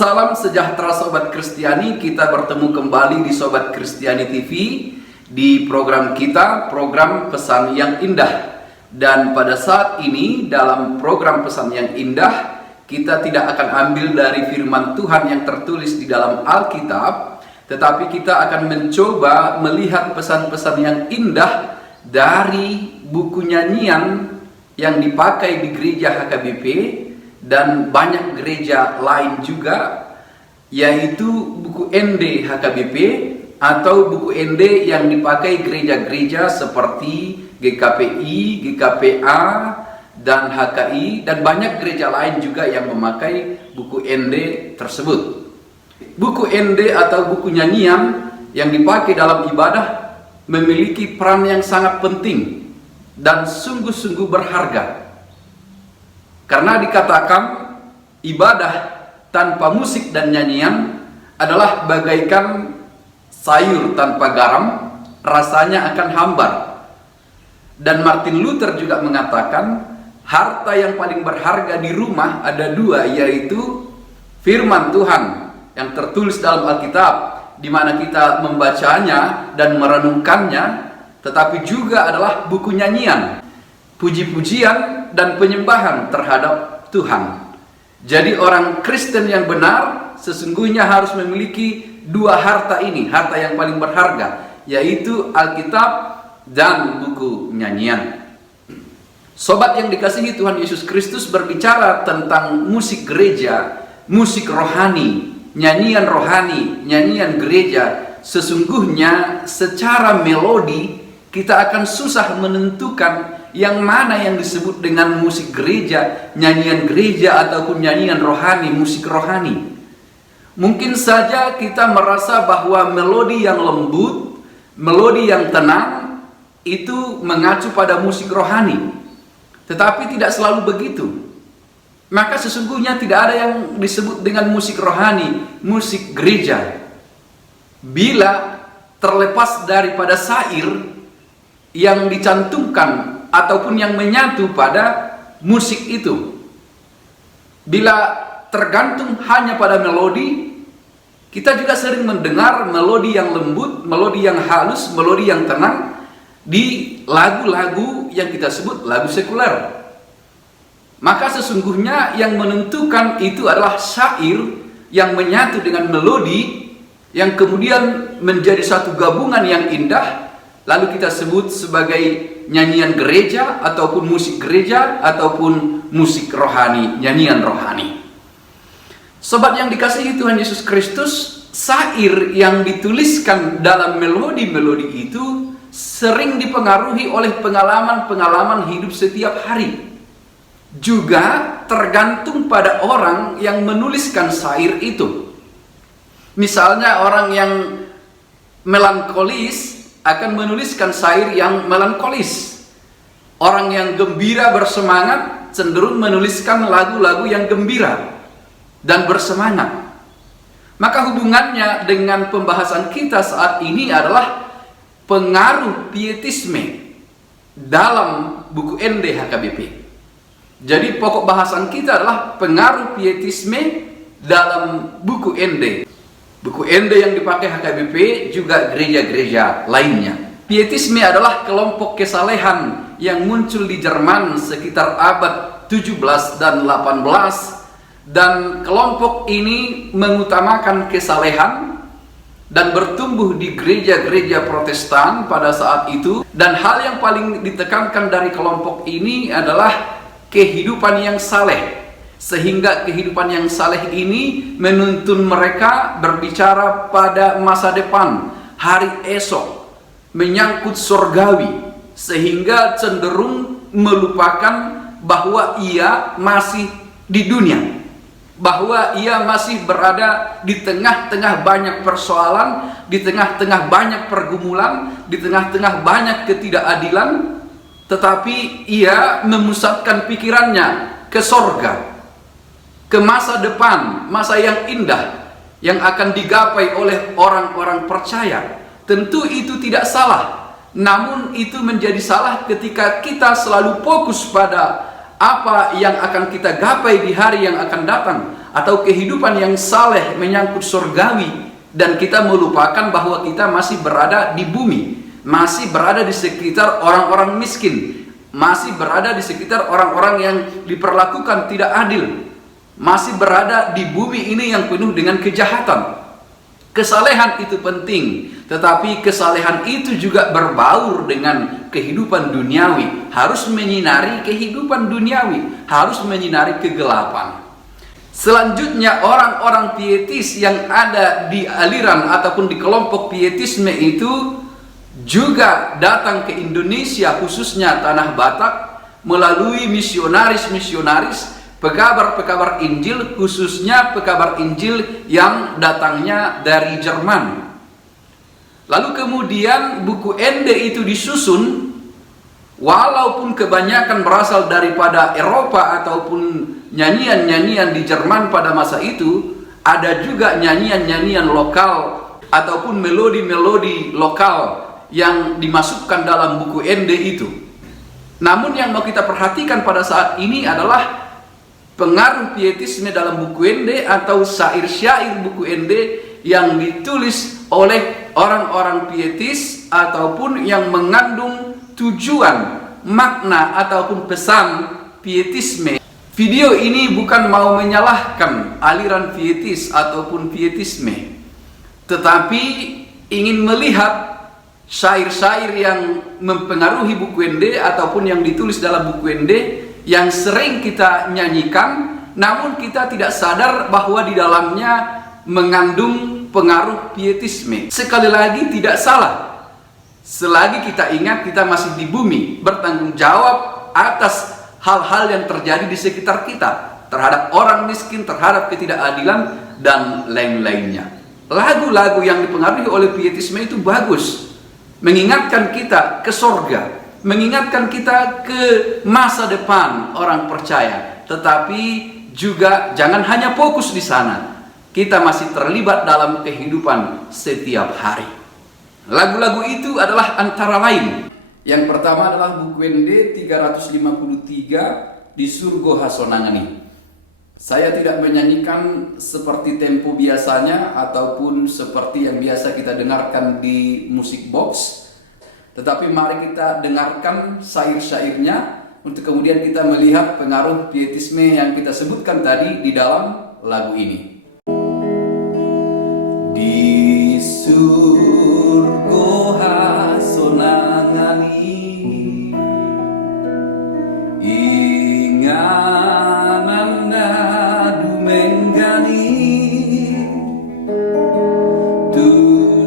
Salam sejahtera Sobat Kristiani, kita bertemu kembali di Sobat Kristiani TV di program kita, program Pesan yang Indah. Dan pada saat ini dalam program Pesan yang Indah, kita tidak akan ambil dari firman Tuhan yang tertulis di dalam Alkitab, tetapi kita akan mencoba melihat pesan-pesan yang indah dari buku nyanyian yang dipakai di gereja HKBP dan banyak gereja lain juga, yaitu buku ND HKBP atau buku ND yang dipakai gereja-gereja seperti GKPI, GKPA, dan HKI, dan banyak gereja lain juga yang memakai buku ND tersebut. Buku ND atau buku nyanyian yang dipakai dalam ibadah memiliki peran yang sangat penting dan sungguh-sungguh berharga. Karena dikatakan ibadah tanpa musik dan nyanyian adalah bagaikan sayur tanpa garam, rasanya akan hambar. Dan Martin Luther juga mengatakan harta yang paling berharga di rumah ada dua, yaitu firman Tuhan yang tertulis dalam Alkitab, di mana kita membacanya dan merenungkannya, tetapi juga adalah buku nyanyian, puji-pujian dan penyembahan terhadap Tuhan. Jadi orang Kristen yang benar sesungguhnya harus memiliki dua harta ini, harta yang paling berharga, yaitu Alkitab dan buku nyanyian. Sobat yang dikasihi Tuhan Yesus Kristus, berbicara tentang musik gereja, musik rohani, nyanyian rohani, nyanyian gereja, sesungguhnya secara melodi kita akan susah menentukan yang mana yang disebut dengan musik gereja, nyanyian gereja, ataupun nyanyian rohani, musik rohani. Mungkin saja kita merasa bahwa melodi yang lembut, melodi yang tenang, itu mengacu pada musik rohani. Tetapi tidak selalu begitu. Maka sesungguhnya tidak ada yang disebut dengan musik rohani, musik gereja, bila terlepas daripada syair yang dicantumkan ataupun yang menyatu pada musik itu. Bila tergantung hanya pada melodi, kita juga sering mendengar melodi yang lembut, melodi yang halus, melodi yang tenang di lagu-lagu yang kita sebut lagu sekuler. Maka sesungguhnya yang menentukan itu adalah syair yang menyatu dengan melodi, yang kemudian menjadi satu gabungan yang indah, lalu kita sebut sebagai nyanyian gereja, ataupun musik gereja, ataupun musik rohani, nyanyian rohani. Sobat yang dikasihi Tuhan Yesus Kristus, syair yang dituliskan dalam melodi-melodi itu sering dipengaruhi oleh pengalaman-pengalaman hidup setiap hari. Juga tergantung pada orang yang menuliskan syair itu. Misalnya orang yang melankolis akan menuliskan syair yang melankolis. Orang yang gembira bersemangat cenderung menuliskan lagu-lagu yang gembira dan bersemangat. Maka hubungannya dengan pembahasan kita saat ini adalah pengaruh pietisme dalam buku ND HKBP. Jadi pokok bahasan kita adalah pengaruh pietisme dalam buku ND. Buku ND yang dipakai HKBP juga gereja-gereja lainnya. Pietisme adalah kelompok kesalehan yang muncul di Jerman sekitar abad 17 dan 18. Dan kelompok ini mengutamakan kesalehan dan bertumbuh di gereja-gereja Protestan pada saat itu. Dan hal yang paling ditekankan dari kelompok ini adalah kehidupan yang saleh. Sehingga kehidupan yang saleh ini menuntun mereka berbicara pada masa depan, hari esok, menyangkut surgawi, sehingga cenderung melupakan bahwa ia masih di dunia, bahwa ia masih berada di tengah-tengah banyak persoalan, di tengah-tengah banyak pergumulan, di tengah-tengah banyak ketidakadilan, tetapi ia memusatkan pikirannya ke sorga, ke masa depan, masa yang indah yang akan digapai oleh orang-orang percaya. Tentu itu tidak salah, namun itu menjadi salah ketika kita selalu fokus pada apa yang akan kita gapai di hari yang akan datang, atau kehidupan yang saleh menyangkut surgawi, dan kita melupakan bahwa kita masih berada di bumi, masih berada di sekitar orang-orang miskin, masih berada di sekitar orang-orang yang diperlakukan tidak adil, masih berada di bumi ini yang penuh dengan kejahatan. Kesalehan itu penting, tetapi kesalehan itu juga berbaur dengan kehidupan duniawi, harus menyinari kehidupan duniawi, harus menyinari kegelapan. Selanjutnya, orang-orang pietis yang ada di aliran ataupun di kelompok pietisme itu juga datang ke Indonesia, khususnya tanah Batak, melalui misionaris-misionaris, pekabar-pekabar Injil, khususnya pekabar Injil yang datangnya dari Jerman. Lalu kemudian buku Ende itu disusun, walaupun kebanyakan berasal daripada Eropa ataupun nyanyian-nyanyian di Jerman pada masa itu, ada juga nyanyian-nyanyian lokal ataupun melodi-melodi lokal yang dimasukkan dalam buku Ende itu. Namun yang mau kita perhatikan pada saat ini adalah pengaruh pietisme dalam buku Ende atau syair-syair buku Ende yang ditulis oleh orang-orang pietis ataupun yang mengandung tujuan, makna ataupun pesan pietisme. Video ini bukan mau menyalahkan aliran pietis ataupun pietisme, tetapi ingin melihat syair-syair yang mempengaruhi buku Ende ataupun yang ditulis dalam buku Ende yang sering kita nyanyikan, namun kita tidak sadar bahwa di dalamnya mengandung pengaruh pietisme. Sekali lagi, tidak salah selagi kita ingat kita masih di bumi, bertanggung jawab atas hal-hal yang terjadi di sekitar kita, terhadap orang miskin, terhadap ketidakadilan, dan lain-lainnya. Lagu-lagu yang dipengaruhi oleh pietisme itu bagus, mengingatkan kita ke sorga, mengingatkan kita ke masa depan orang percaya, tetapi juga jangan hanya fokus di sana. Kita masih terlibat dalam kehidupan setiap hari. Lagu-lagu itu adalah antara lain. Yang pertama adalah buku Ende 353 di Surgo Hasonangani. Saya tidak menyanyikan seperti tempo biasanya ataupun seperti yang biasa kita dengarkan di musik box. Tetapi mari kita dengarkan syair-syairnya untuk kemudian kita melihat pengaruh pietisme yang kita sebutkan tadi di dalam lagu ini. Di surgo hasonangani ingananda dumenggani tu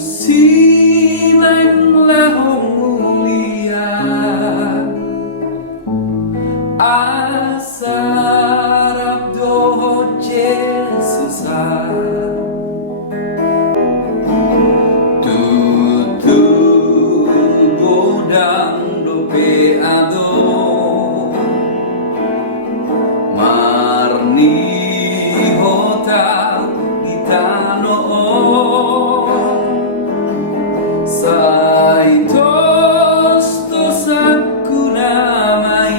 sineng lehong mulia asarap doho Yesusa tutu godang dope ado marni hota gitano saitos tosaku namai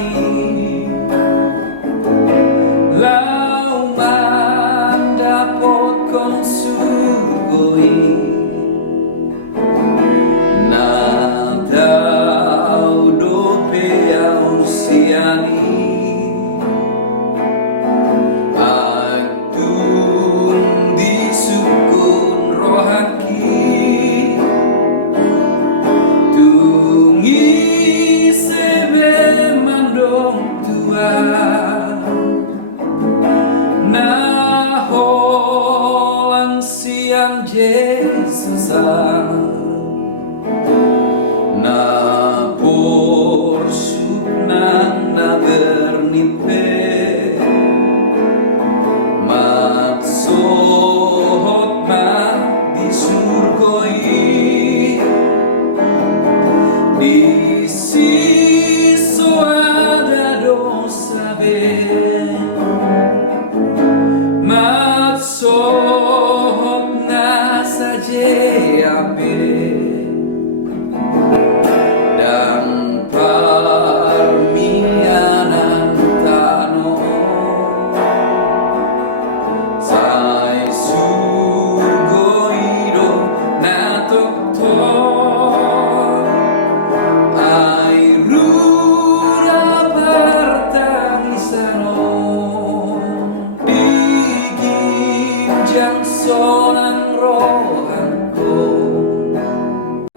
sonang rohanku.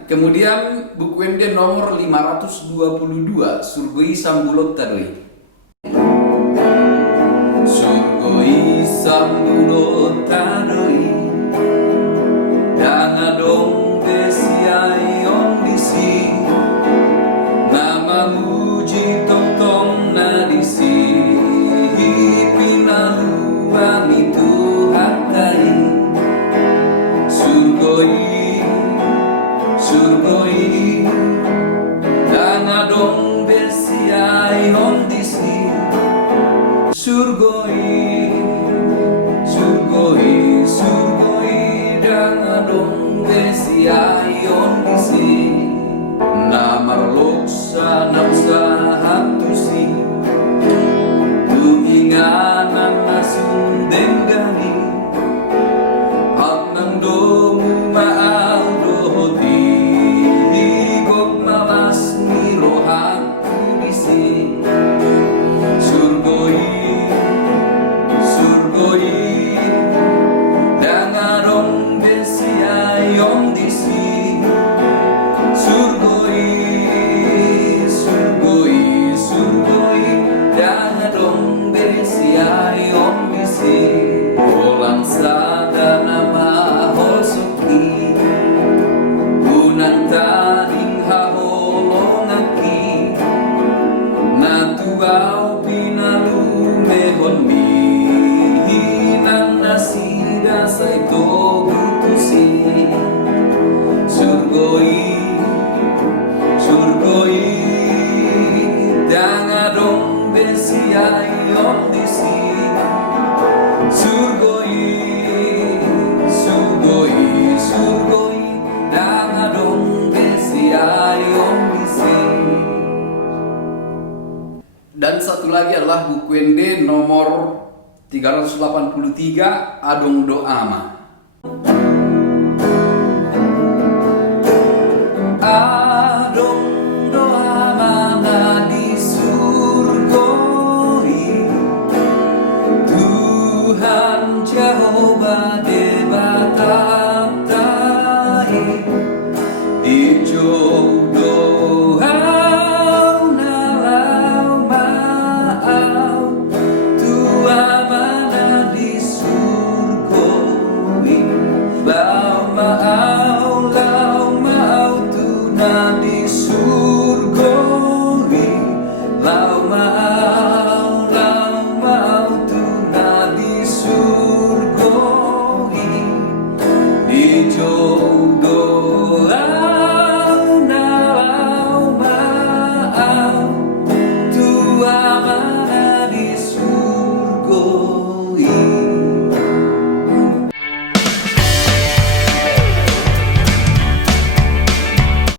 Kemudian buku ende nomor 522, Surgoi Sambulot Tadoi. Surgoi Sambulot Tadoi, Dana dong besiai ondisi, nama muji tong nadisi, pinaluan itu hatai. Surgoi, dana dong besiai ondisi. Surgoi, dana dong besiai ondisi. Namar loksa namsa hatusi, tuhinganan nasung denggani, nang domu maau dohoti, gok malas mirohaku disi. Surgoi, dangarong besiai ondisi. Surgoi, dangarong besiai ondisi. Olang sada nama hosuki, unang taning haholongaki, natuaw pinalumehon nang nasida sa ito gutusi. Surgoi, dangarong besiai ondisi. Surgoi, dangarong besiai ondisi. Dan satu lagi adalah buku ende nomor 383, Adong Doama. Adong doama na di surgoi, Tuhan Jehovah